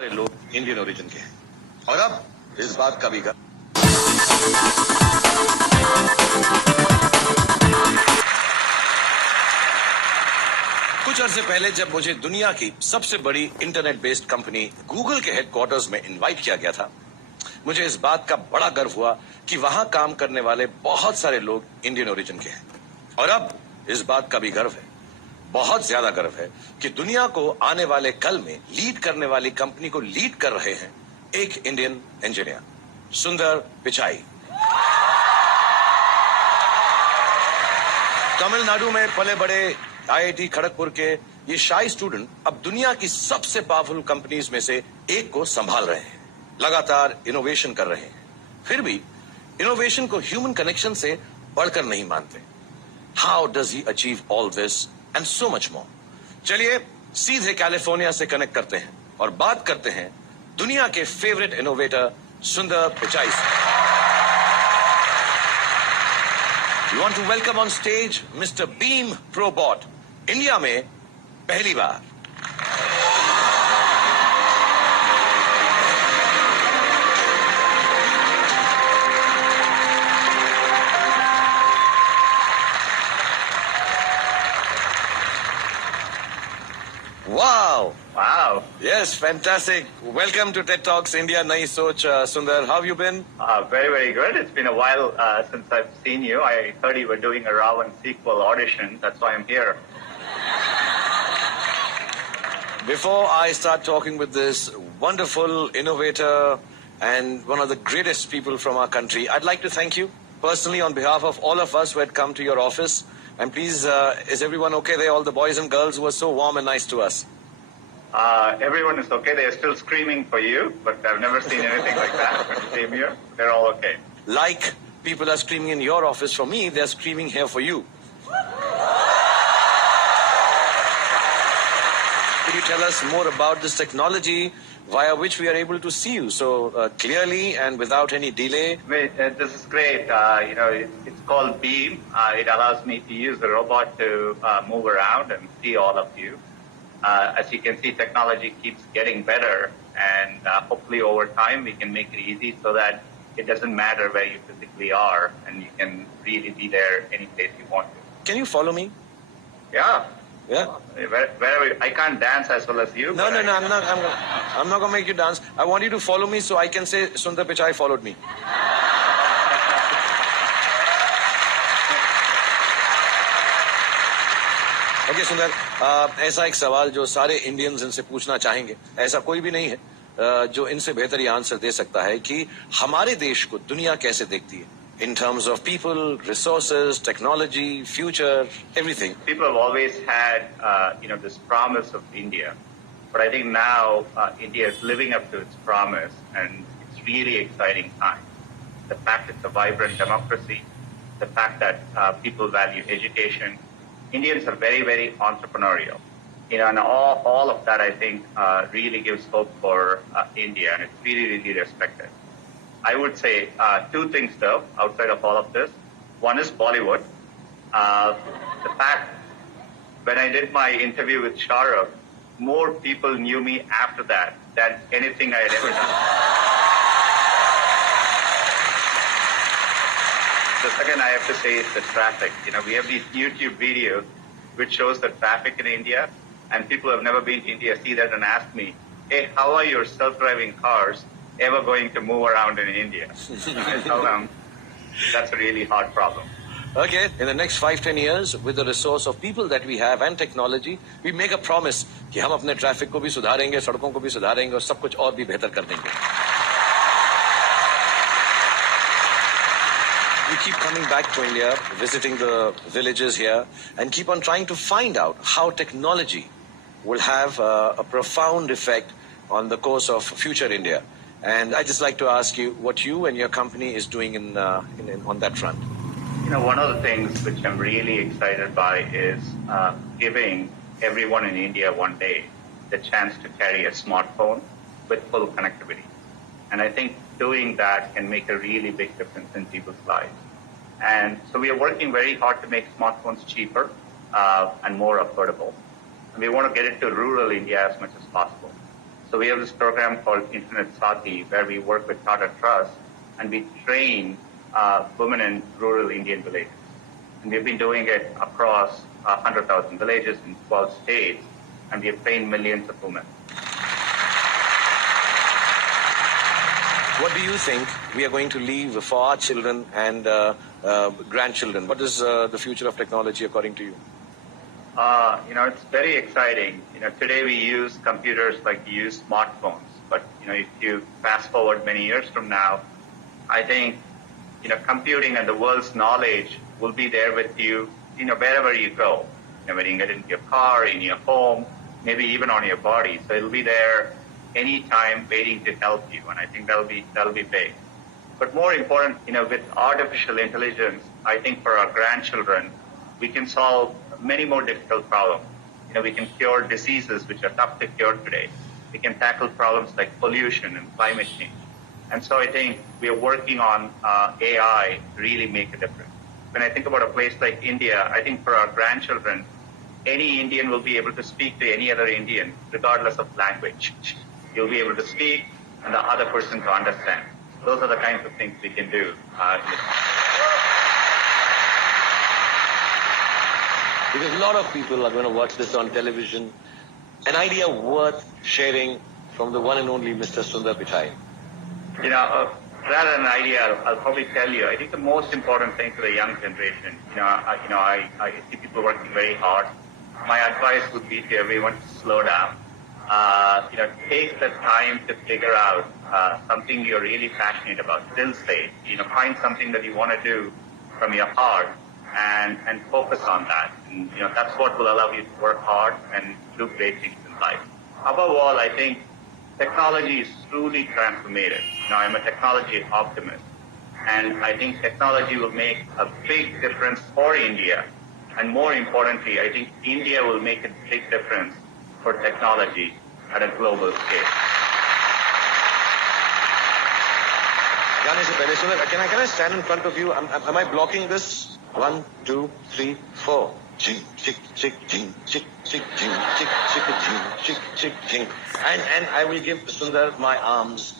सारे लोग Indian origin के हैं और अब इस बात का भी कुछ अरसे पहले जब मुझे दुनिया की सबसे बड़ी इंटरनेट बेस्ड कंपनी गूगल के हेडक्वार्टर्स में इनवाइट किया गया था, मुझे इस बात का बड़ा गर्व हुआ कि वहां काम करने वाले बहुत सारे लोग इंडियन ओरिजिन के हैं। और अब इस बात का भी गर्व है, बहुत ज्यादा गर्व है कि दुनिया को आने वाले कल में लीड करने वाली कंपनी को लीड कर रहे हैं एक इंडियन इंजीनियर, सुंदर पिचाई। तमिलनाडु में पले बड़े आईआईटी खड़गपुर के ये शाई स्टूडेंट अब दुनिया की सबसे पावरफुल कंपनीज में से एक को संभाल रहे हैं, लगातार इनोवेशन कर रहे हैं, फिर भी इनोवेशन को ह्यूमन कनेक्शन से बढ़कर नहीं मानते। How does he achieve all this and so much more? चलिए सीधे कैलिफोर्निया से कनेक्ट करते हैं और बात करते हैं दुनिया के फेवरेट इनोवेटर सुंदर पिचाई से। You want to welcome on stage Mister Beam Probot, India में पहली बार। Wow! Wow. Yes, fantastic. Welcome to TED Talks India Nai Soch. Sundar, how have you been? Very, very good. It's been a while since I've seen you. I heard you were doing a Ravan sequel audition. That's why I'm here. Before I start talking with this wonderful innovator and one of the greatest people from our country, I'd like to thank you personally on behalf of all of us who had come to your office. And please, is everyone okay there? All the boys and girls who were so warm and nice to us. Everyone is okay. They are still screaming for you, but I've never seen anything like that when you came here. They're all okay. Like people are screaming in your office for me, they're screaming here for you. Could you tell us more about this technology via which we are able to see you so clearly and without any delay? This is great. It's called Beam. It allows me to use the robot to move around and see all of you. As you can see, technology keeps getting better, and hopefully over time we can make it easy so that it doesn't matter where you physically are, and you can really be there any place you want to. Can you follow me? Yeah. Yeah. Wherever I can't dance as well as you. No, I'm not gonna make you dance. I want you to follow me so I can say Sundar Pichai followed me. Okay सुंदर, ऐसा एक सवाल जो सारे Indians इनसे पूछना चाहेंगे, ऐसा कोई भी नहीं है जो इनसे बेहतर ये आंसर दे सकता है कि हमारे देश को दुनिया कैसे देखती है in terms of people, resources, technology, future, everything. People have always had, this promise of India, but I think now India is living up to its promise, and it's really exciting time. The fact it's a vibrant democracy, the fact that people value education. Indians are very, very entrepreneurial. And all of that, I think, really gives hope for India, and it's really, really respected. I would say two things, though, outside of all of this. One is Bollywood. The fact, when I did my interview with Shah Rukh, more people knew me after that than anything I had ever done. The second I have to say is the traffic. We have these YouTube videos which shows the traffic in India, and people who have never been to India see that and ask me, hey, how are your self-driving cars ever going to move around in India? I tell them, that's a really hard problem. Okay, in the next 5-10 years, with the resource of people that we have and technology, we make a promise कि हम अपने traffic को भी सुधारेंगे, सड़कों को भी सुधारेंगे और सब कुछ और भी बेहतर कर देंगे. We keep coming back to India, visiting the villages here, and keep on trying to find out how technology will have a profound effect on the course of future India. And I'd just like to ask you what you and your company is doing on that front. One of the things which I'm really excited by is giving everyone in India one day the chance to carry a smartphone with full connectivity. And I think doing that can make a really big difference in people's lives. And so we are working very hard to make smartphones cheaper and more affordable. And we want to get it to rural India as much as possible. So we have this program called Internet Sati, where we work with Tata Trust, and we train women in rural Indian villages. And we've been doing it across 100,000 villages in 12 states, and we have trained millions of women. What do you think we are going to leave for our children and grandchildren? What is the future of technology according to you? It's very exciting. Today we use computers like you use smartphones. But, if you fast forward many years from now, I think, computing and the world's knowledge will be there with you, wherever you go. When you get into your car, in your home, maybe even on your body. So it'll be there anytime waiting to help you. And I think that'll be big. But more important, with artificial intelligence, I think for our grandchildren, we can solve many more difficult problems. We can cure diseases which are tough to cure today. We can tackle problems like pollution and climate change. And so I think we are working on AI to really make a difference. When I think about a place like India, I think for our grandchildren, any Indian will be able to speak to any other Indian, regardless of language. You'll be able to speak and the other person to understand. Those are the kinds of things we can do. Because a lot of people are going to watch this on television. An idea worth sharing from the one and only Mr. Sundar Pichai. Rather than an idea, I'll probably tell you, I think the most important thing for the young generation, I see people working very hard. My advice would be to everyone to slow down. Take the time to figure out something you're really passionate about. Still say, find something that you want to do from your heart and focus on that. And, that's what will allow you to work hard and do great things in life. Above all, I think technology is truly transformative. I'm a technology optimist. And I think technology will make a big difference for India. And more importantly, I think India will make a big difference for technology at a global scale. Can I stand in front of you? Am I blocking this? 1, 2, 3, 4. Ching, chick, chick, ching, chick, chick, ching, chick, chick, ching, chick, chick, ching. And I will give Sundar my arms.